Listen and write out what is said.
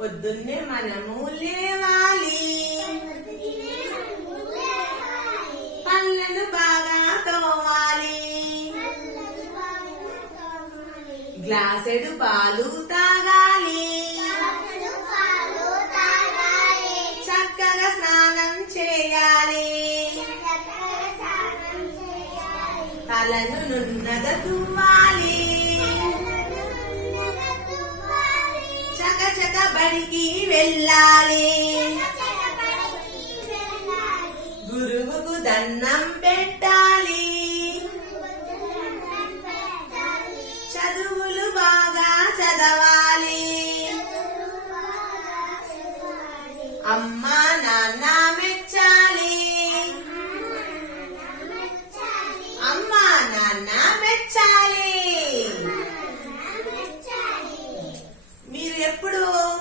పొద్దున్నే మనము లేవాలి, పళ్ళను బాగా తోమాలి, గ్లాసెడు పాలు తాగాలి, చక్కగా స్నానం చేయాలి, తలను నున్నగా తువ్వాలి, చకచక బడికి వెళ్ళాలి, గురువుకు దండం పెట్టాలి, చదువులు బాగా చదవాలి, అమ్మా